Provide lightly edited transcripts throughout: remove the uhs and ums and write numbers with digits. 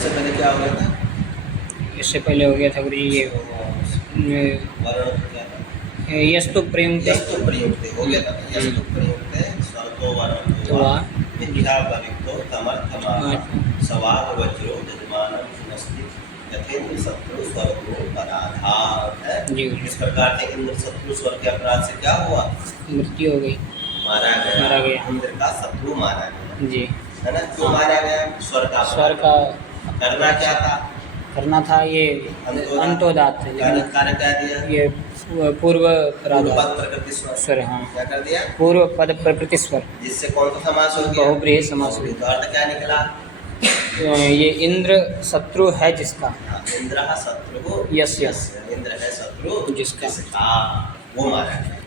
इससे पहले क्या हो गया था? इससे पहले हो गया था गुरु जी ये वर्ण क्या था? यस्तु प्रयुक्ते यस्तु प्रयुक्ते हो गया था। यस्तु प्रयुक्ते स्वर्थो वर्ण वा मिथ्या भविक्तो तमर्थमाह सवाग वज्रो यजमानं सुनस्ति यथेन्द्र शत्रु स्वर्गो पराधार है। जी इस प्रकार से इंद्र शत्रु स्वर्ग के अपराध से क्या हुआ? मृत्यु हो गई, मारा मारा गया। गया। इंद्र का शत्रु मारा गया, जी है ना? क्यों मारा गया? स्वर्ग का स्वर का करना क्या था? करना था ये अंतोदात, लेकिन कार्य क्या दिया? ये पूर्व पूर्व पद प्रकृति स्वर। स्वर, हाँ क्या कर दिया? पूर्व पद प्रकृति स्वर, जिससे कौन सा समास हो गया? बहुब्रीहि समास हो गया। तो अर्थ क्या निकला? ये इंद्र शत्रु है जिसका, इंद्र शत्रु यस्य, इंद्र है शत्रु जिसका वो मारा गया।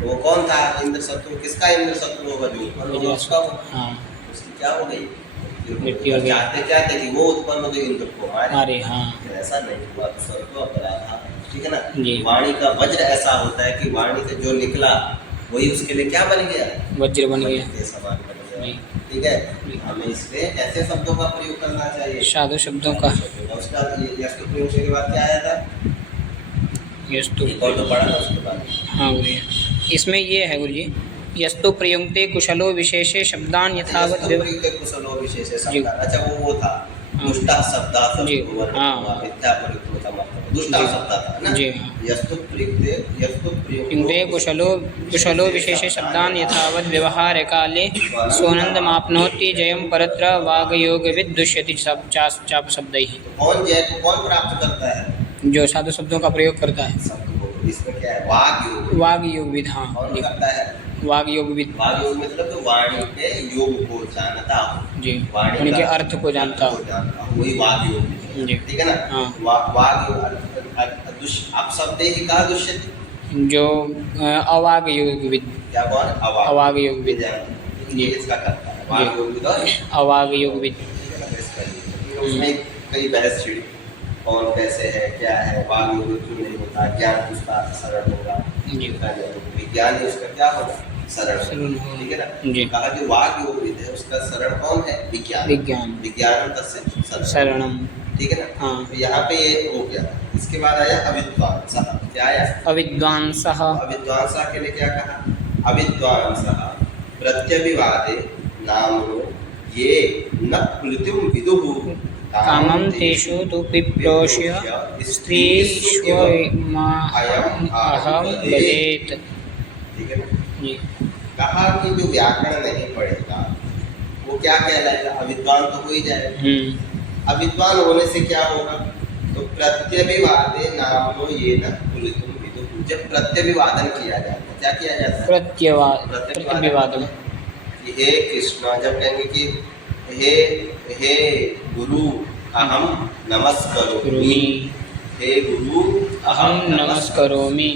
तो वो कौन था इंद्र शत्रु? किसका इंद्र शत्रु होगा? जो उत्पन्न होगा उसका। हाँ उसकी क्या हो गई? मृत्यु हो गई। चाहते क्या थे कि वो उत्पन्न हो गए इंद्र को मारे। हाँ ऐसा नहीं हुआ, तो स्वर्ग को अपराध था। ठीक है ना? जी। वाणी का वज्र ऐसा होता है कि वाणी से जो निकला वही उसके लिए क्या बन गया? वज्र बन गया। समान बन गया। जी। ठीक है, हमें इसलिए ऐसे शब्दों का प्रयोग करना चाहिए, साधु शब्दों का। उसका यस्तु प्रयोग के बाद क्या आया था? यस्तु एक और तो पढ़ा था उसके बाद। हाँ गुरु जी, इसमें ये है गुरु जी, यस्तु प्रयुक्ते कुशलो विशेषे शब्दान यथावत प्रयुक्ते कुशलो विशेषे शब्दान। अच्छा वो था दुष्टा शब्दा जी। हाँ मिथ्या प्रयुक्तो था, दुष्टा शब्दा था ना? जी। यस्तु प्रयुक्ते प्रयुक्ते कुशलो विशेषे शब्दान यथावत व्यवहार काले सोनंदमाप्नोति जयम परत्र वागयोगविद दुष्यति चाप शब्दैः। कौन जय को कौन प्राप्त करता है? जो साधु शब्दों का प्रयोग करता है। इसमें क्या है? वाग योग। वाग योग विद। हाँ कौन करता है? वाग योग विद। वाग योग मतलब तो वाणी के योग को जानता हो जी, वाणी उनके अर्थ को जानता हो, वही वाग योग जी। ठीक है ना? हाँ। वाग योग आप शब्द ही कहा दुष्यति जो अवाग योग विद। क्या? कौन? अवाग योग विद। ये इसका करता है वाग योग विद और अवाग योग विद। उसमें कई बहस छिड़ी, कौन कैसे है, क्या है, वाग योग क्यों नहीं होता, ज्ञान उसका सरल होगा, विज्ञान ही उसका क्या होगा? सरल। ठीक है ना? कहा जो वाग योग विद है उसका सरल कौन है? विज्ञान। विज्ञान तस्य शरणम। ठीक है ना? हाँ। तो यहाँ पे ये हो गया। इसके बाद आया अविद्वांसः। क्या आया? अविद्वांसः। अविद्वांसः के लिए क्या कहा? अविद्वांसः प्रत्यभिवादे नामो ये न प्लुतिं विदुः कामं तेषु तु पिप्रोष्य स्त्रीष्वहं वदेत। ठीक है ना? जी। कहा कि जो व्याकरण नहीं पढ़ेगा वो क्या कहलाएगा? अविद्वान तो हो ही जाएगा। अविद्वान होने से क्या होगा? तो प्रत्यभिवादे नामो ये न प्लुतिं विदुः। जब प्रत्यभिवादन किया जाता है, क्या किया जाता है? प्रत्यभिवादन। हे कृष्ण, जब कहेंगे कि हे गुरु अहम नमस्करोमि, हे गुरु अहम नमस्करोमि।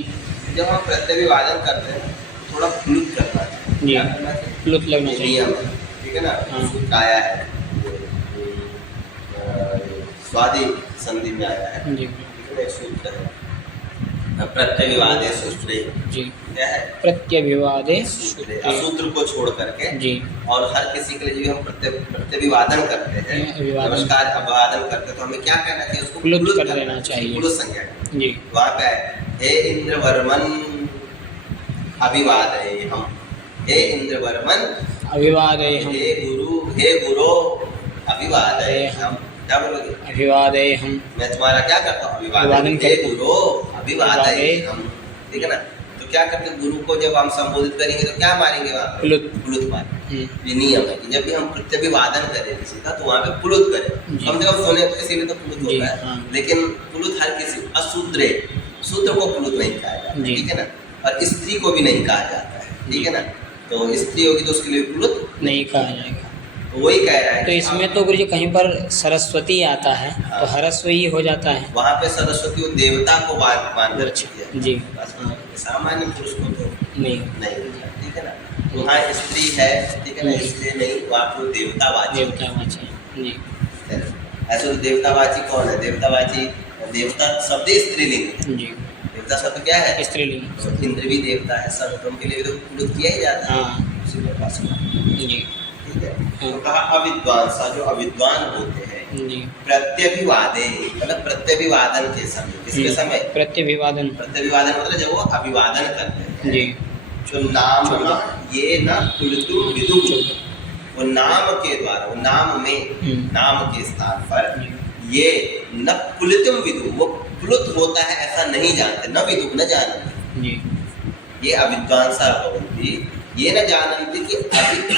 जब हम प्रत्यभिवादन करते हैं थोड़ा प्लुत करना चाहिए। प्लुत लगना चाहिए। ठीक है ना? सूत्र आया है, स्वादि संधि में आया है। जी। सूत्र है प्रत्यभिवादे सूत्रे। जी। क्या है? प्रत्यभिवादे सूत्रे। सूत्र को छोड़ करके जी, और हर किसी के लिए हम प्रत्यभिवादन करते हैं, नमस्कार अभिवादन करते हैं, तो हमें क्या कहना चाहिए? उसको प्लुत कर देना चाहिए। प्लुत संज्ञा जी। वहाँ पे है हे इंद्रवर्मन अभिवादयेहम्। हे इंद्रवर्मन अभिवादयेहम्। हे गुरु अभिवादयेहम्। क्या बोलोगे? अभिवादयेहम्। मैं तुम्हारा क्या करता हूँ? अभिवादन। हे गुरु अभिवादयेहम्। ठीक है ना? तो क्या करते हैं? गुरु को जब हम संबोधित करेंगे तो क्या मारेंगे? वहाँ प्लुत मारेंगे। ये नियम है कि जब भी हम प्रत्यभिवादन करें किसी का तो वहाँ पे प्लुत करें। कम से कम सुने तो इसीलिए तो प्लुत होता है। लेकिन प्लुत हर किसी अशूद्रे, शूद्र को प्लुत नहीं कहा जाता। ठीक है ना? और स्त्री को भी नहीं कहा जाता है। ठीक है ना? तो स्त्री होगी तो उसके लिए प्लुत नहीं कहा जाएगा। तो वही कह रहा है। तो इसमें तो गुरु जी कहीं पर सरस्वती आता है तो हरस्व ही हो जाता है। वहाँ पे सरस्वती वो देवता को मान कर दिया जी। सामान्य पुरुष को तो नहीं। ठीक है ना? तो वहाँ स्त्री है, ठीक है ना? इसलिए नहीं, वहाँ पर देवतावाची जी। ऐसे तो देवतावाची कौन है? देवतावाची देवता शब्द स्त्रीलिंग जी। देवता शब्द क्या है? स्त्रीलिंग। तो इंद्र भी देवता है, सब उनके लिए तो प्लुत किया ही जाता है उसी प्रकार से जी। ठीक है? तो कहा अविद्वांसा, जो अविद्वान होते हैं जी। प्रत्यभिवादे मतलब प्रत्यभिवादन के समय, किसके समय? प्रत्यभिवादन। प्रत्यभिवादन मतलब जब वो अभिवादन करते हैं। जी। जो नाम ये न कुलतु विदु, वो नाम के द्वारा, वो नाम में, नाम के स्थान पर ये न कुलितुम विदु, वो प्लुत होता है ऐसा नहीं जानते, न विदु न जानते। ये अविद्वांसा भवन्ति, ये न जानन्ति कि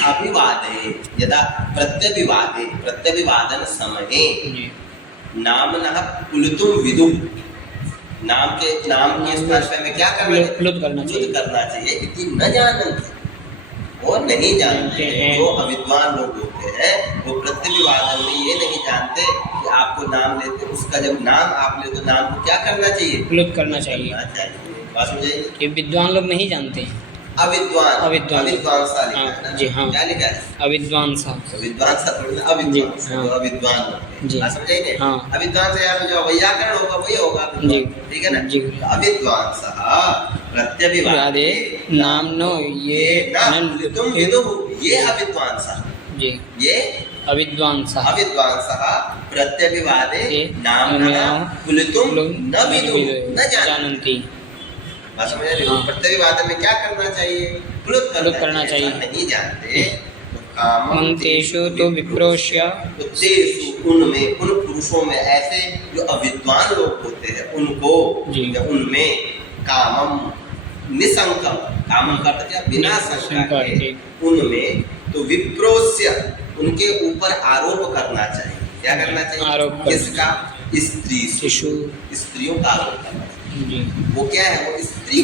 अभिवादे यदा प्रत्यभिवादे, प्रत्यभिवादन समये नामनः कुलितुम विदु, नाम के स्थान पे हमें क्या करना चाहिए? प्लुत करना चाहिए। इति न जानन्ति, वो नहीं जानते हैं। जो अविद्वान लोग होते हैं वो प्रत्यभिवादन में ये नहीं जानते कि आपको नाम लेते, उसका जब नाम आप ले तो नाम को क्या करना चाहिए? प्लुत करना चाहिए। बात समझे? ये विद्वान लोग नहीं जानते। अविद्वान, अविद्वान, अविद्वांसा लिखा है ना? जी हाँ, क्या लिखा है? अविद्वांसा। विद्वांसा थोड़ी ना, अविद्वांसा, जो अविद्वान होते हैं। समझे नहीं? हाँ। अविद्वान से यहाँ पे जो व्याकरण होगा वही होगा, ठीक है ना? अविद्वांसा प्रत्यभिवादे नाम्नो ये न तुम विदु, ये अविद्वांसा जी, ये अविद्वांसा, अविद्वांसा प्रत्यभिवादे नाम्ना कुलितुम न विदु न जानन्ति। समझ रहे हो? प्रत्यभिवादन में क्या करना चाहिए? प्लुत करना चाहिए। नहीं जानते तो कामंतेषु तो विप्रोष्य, तेषु उनमें, उन पुरुषों में ऐसे जो अविद्वान लोग होते हैं उनको, उनमें कामम निसंकम, कामम का अर्थ क्या? बिना शंका के, उनमें तो विप्रोष्य उनके ऊपर आरोप करना चाहिए। क्या करना चाहिए? आरोप। किसका? स्त्रियों का आरोप करना चाहिए। वो क्या है? वो स्त्री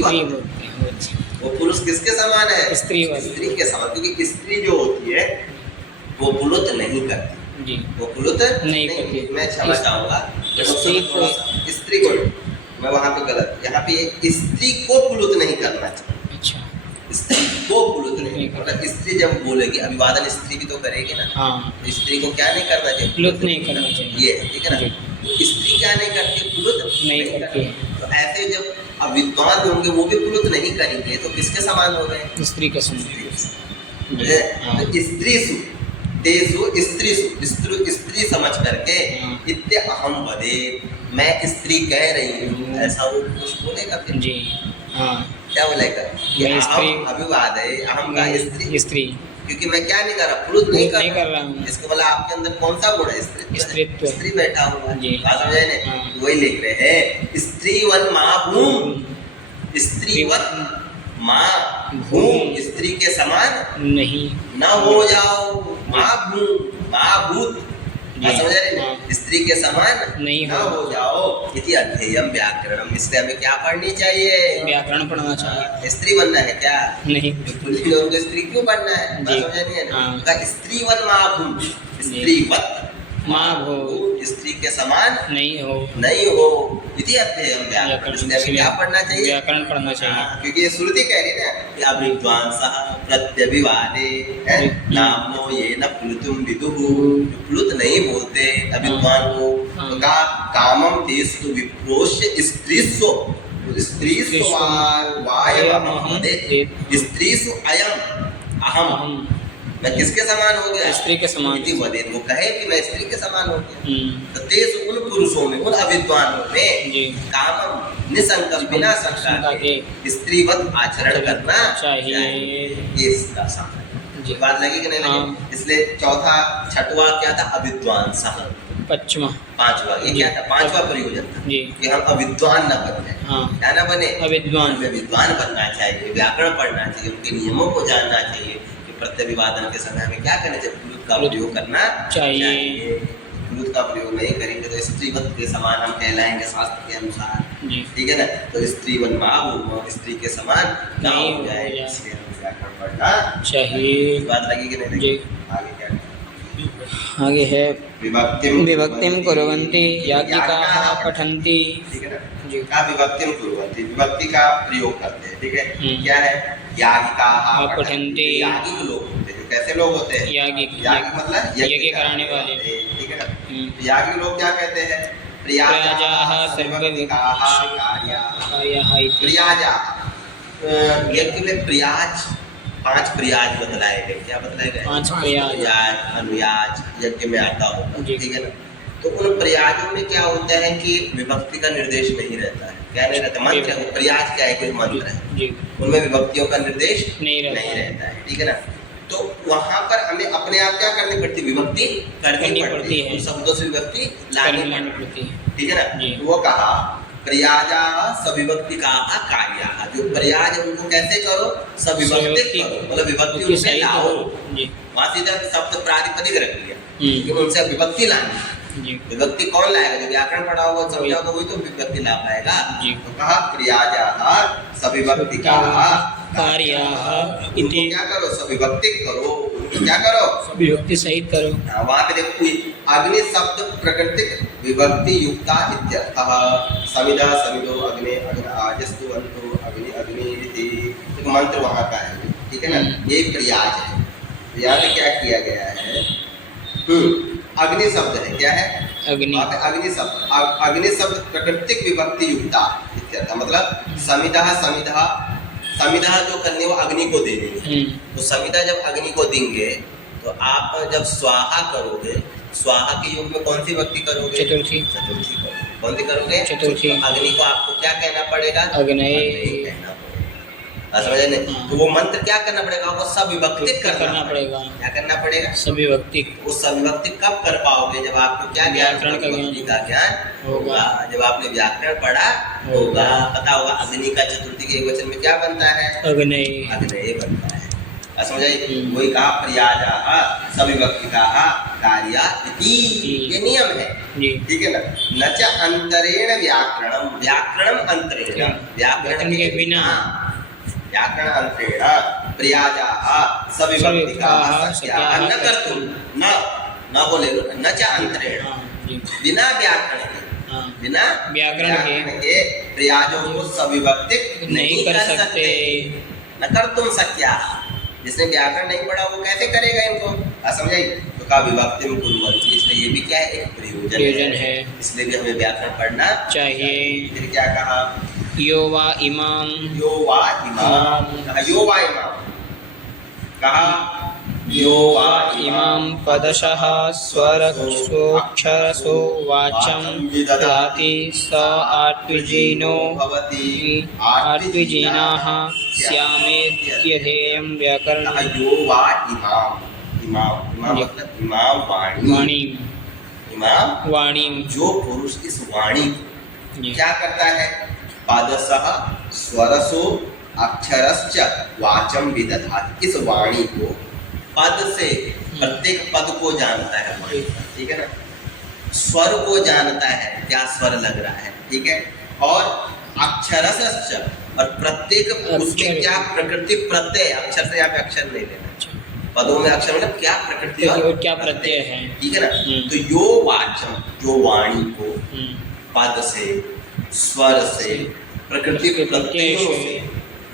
वो पुरुष किसके समान है? स्त्री के समान, क्योंकि स्त्री जो होती है वो पुलुत नहीं करती जी, वो पुलुत नहीं करती। मैं क्षमा चाहूंगा स्त्री को, मैं वहाँ पे गलत, यहाँ पे स्त्री को पुलुत नहीं करना चाहिए। अच्छा, स्त्री को पुलुत नहीं, मतलब स्त्री जब बोलेगी अभिवादन स्त्री भी तो करेगी ना। हाँ। तो स्त्री को क्या नहीं करना चाहिए? पुलुत नहीं करना चाहिए। ये ठीक है ना? स्त्री क्या नहीं करती? पुलुत नहीं करती। तो ऐसे जब अविद्वान होंगे वो भी पुलुत नहीं करेंगे तो किसके समान हो गए? स्त्री के समान। स्त्रीसु तेसु स्त्रीसु, स्त्री समझ करके इत्य अहम वदे, मैं स्त्री कह रही हूँ, ऐसा वो पुरुष बोलेगा फिर जी। हाँ, क्या बोलेगा? अभिवाद है, अहम का स्त्री, क्योंकि मैं क्या नहीं कर रहा? प्लुत नहीं कर रहा हूँ। इसको बोला आपके अंदर कौन सा गुण है? स्त्रीत्व, स्त्री बैठा हुआ है। बात समझे ना? वही लिख रहे हैं, स्त्रीवत माँ भूम, स्त्रीवत माँ भूम, स्त्री के समान नहीं न हो जाओ, माँ भूम, माँ भूत, समझ रहे? स्त्री के समान नहीं ना हो जाओ। इति अध्ययम व्याकरणम, इसलिए हमें क्या पढ़नी चाहिए? व्याकरण पढ़ना चाहिए। स्त्री बनना है क्या? नहीं, बिल्कुल। स्त्री क्यों बनना है? समझ नहीं? स्त्रीवत माँ भूम, स्त्रीवत माँ भू, स्त्री के समान नहीं हो। इति अध्ययम व्याकरणम, इसलिए हमें क्या पढ़ना चाहिए? व्याकरण पढ़ना चाहिए। क्योंकि ये श्रुति कह रही है ना कि अविद्वांसः प्रत्यभिवादे नामनो ये न प्लुतुम विदुः, प्लुत नहीं बोलते अविद्वान को। तो का कामम तेषु विप्रोष्य स्त्रीसु, स्त्रीसु वायवम, स्त्रीसु अयम अहम, मैं किसके समान हो गया? स्त्री के समान। वो कहे कि मैं स्त्री के समान हो गया। तो तेज उन पुरुषों में, उन अविद्वानों में कामम निसंकम, बिना शंका के स्त्रीवत आचरण करना चाहिए। ये इसका सामने बात लगी कि नहीं लगी? इसलिए चौथा छठवा क्या था? अविद्वांसा। पांचवा ये क्या था? पांचवा प्रयोजन था कि हम अविद्वान न बने। क्या न बने? अविद्वान। विद्वान बनना चाहिए, व्याकरण पढ़ना चाहिए, उनके नियमों को जानना चाहिए। प्रत्यभिवादन के समय हमें क्या करना चाहिए? प्लुत का प्रयोग करना चाहिए। प्लुत का प्रयोग नहीं करेंगे तो स्त्रीवत के समान हम कहलाएंगे शास्त्र के अनुसार, ठीक है ना? तो स्त्रीवन माँ स्त्री के समान ना हो जाए, इसलिए हमें व्याकरण पढ़ना चाहिए। बात लगी कि नहीं लगी? आगे क्या? आगे है विभक्तिम कुर्वन्ति याज्ञिकाः पठन्ति, ठीक है ना? का विभक्तिम कुर्वन्ति, विभक्ति का प्रयोग करते हैं, ठीक है? क्या है? याज्ञिकाः पठन्ति, याज्ञिक लोग होते हैं। कैसे लोग होते हैं? याज्ञिक मतलब यज्ञ कराने वाले, ठीक है ना? याज्ञिक लोग क्या कहते हैं? प्रयाजाः सर्वविकाः कार्याः, प्रयाजाः, यज्ञ में प्रयाज, 5 प्रयाज बतलाए गए। क्या बतलाए गए? 5 प्रयाज, अनुयाज यज्ञ में आता होगा, ठीक है ना? तो उन प्रयाजों में क्या होता है कि विभक्ति का निर्देश नहीं रहता है। क्या नहीं रहता? मंत्र है, प्रयाज क्या है? कोई मंत्र है, उनमें विभक्तियों का निर्देश नहीं रहता है। ठीक है ना? तो वहां पर हमें अपने आप क्या करनी पड़ती है? विभक्ति करनी पड़ती है, शब्दों से विभक्ति लानी पड़ती है। ठीक है ना? वो कहा प्रयाजा सविभक्ति का कार्या, जो प्रयाज है उनको कैसे करो? सविभक्ति करो, मतलब विभक्ति उनसे लाओ। वहां सीधा शब्द प्रातिपदिक रख दिया कि उनसे विभक्ति लानी। विभक्ति कौन लाएगा? जो व्याकरण पढ़ा होगा, समझा होगा, वही तो विभक्ति ला पाएगा। तो कहा प्रयाजा सविभक्ति का कार्याः इति, क्या करो? सविभक्ति करो, क्या करो? विभक्ति सहित करो। वहां पे देखो अग्नि शब्द प्रकृतिक विभक्ति युक्ता इत्यर्थः। समिधा समिधो अग्नि अग्नि आजस्तु अंतो अग्नि अग्नि इति, एक मंत्र वहां का है। ठीक है ना? ये प्रयाज है। प्रयाज क्या किया गया है? अग्नि शब्द है, क्या है? अग्नि। अग्नि शब्द प्रकृतिक विभक्ति युक्ता इत्यर्थः, मतलब समिधा समिधा, समिधा जो करने वो अग्नि को दे देंगे। तो समिधा जब अग्नि को देंगे तो आप जब स्वाहा करोगे, स्वाहा के योग में कौन सी भक्ति करोगे? चतुर्थी। चतुर्थी करोगे। कौन सी करोगे? चतुर्थी। तो अग्नि को आपको क्या कहना पड़ेगा? अग्नि कहना पड़ेगा। समझे नहीं? तो वो मंत्र क्या करना पड़ेगा? आपको सविभक्तिक करना पड़ेगा। क्या करना पड़ेगा? सविभक्तिक। वो सविभक्तिक कब कर पाओगे? जब आपको क्या व्याकरण का ज्ञान होगा, जब आपने व्याकरण पढ़ा होगा, पता होगा अग्नि का चतुर्थी के वचन में क्या बनता है? अग्नि। अग्नि बनता है। समझाइए? वही कहा प्रयाजा सविभक्ति का कार्या इति, ये नियम है। ठीक है ना? न च अंतरेण व्याकरणम, व्याकरणम अंतरेण, व्याकरण के बिना, व्याकरण अंतरेण प्रयाजा सविभक्ति का न कर्तुम, न बोले न च अंतरेण, बिना व्याकरण के, बिना व्याकरण के प्रयाजों को सविभक्तिक नहीं कर सकते। न कर्तुम शक्या, जिसने व्याकरण नहीं पढ़ा वो कैसे करेगा इनको? समझाइए? तो का विभक्ति में कुर्वन्ति, इसलिए ये भी क्या है? एक प्रयोजन है। इसलिए भी हमें व्याकरण पढ़ना चाहिए। फिर क्या कहा? यो वा इमाम, यो वा इमाम, यो वा इमाम, कहा यो वा इमाम पदशः स्वरसोऽक्षरसो वाचं ददाति स आत्विजीनो भवति आत्विजीनाः स्यामेत्यधेयं व्याकरणं। यो वा इमाम, इमाम मतलब इमाम वाणी, इमाम वाणी, जो पुरुष इस वाणी क्या करता है? पादसः स्वरसो अक्षरश्च वाचं विदधाति, इस वाणी को पद से, प्रत्येक पद को जानता है। ठीक है ना? स्वर को जानता है, क्या स्वर लग रहा है। ठीक है? और अक्षरश्च, और प्रत्येक उसमें क्या प्रकृति प्रत्यय, अक्षर से यहाँ पे अक्षर नहीं लेना, पदों में अक्षर मतलब क्या प्रकृति और क्या प्रत्यय है। ठीक है ना? तो यो वाचम, जो वाणी को पद से, स्वर से, प्रकृति प्रत्ययों से,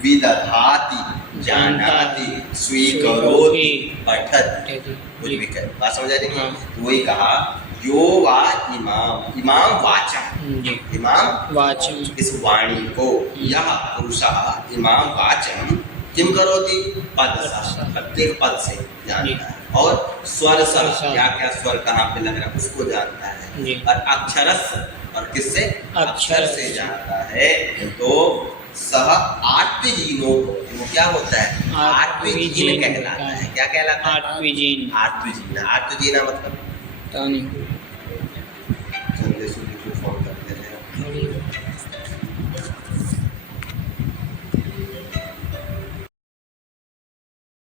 विदधाति जानती, स्वीकरोति, पठति, कुछ भी कहे। बात समझ आ रही है? वही कहा यो वा इमाम, इमाम वाचम, इमाम वाचम, इस वाणी को, यह पुरुषः इमाम वाचम किम करोति? पद से, प्रत्येक पद से जानता है। और स्वर से, क्या क्या स्वर कहाँ पे लग रहा है उसको जानता है। और अक्षरस, और किससे? अक्षर से जानता है। तो सह आत्विजीनो, वो क्या होता है? आत्विजीन कहलाता है। क्या कहलाता है? आत्विजीन। आत्विजीन, आत्विजीना मतलब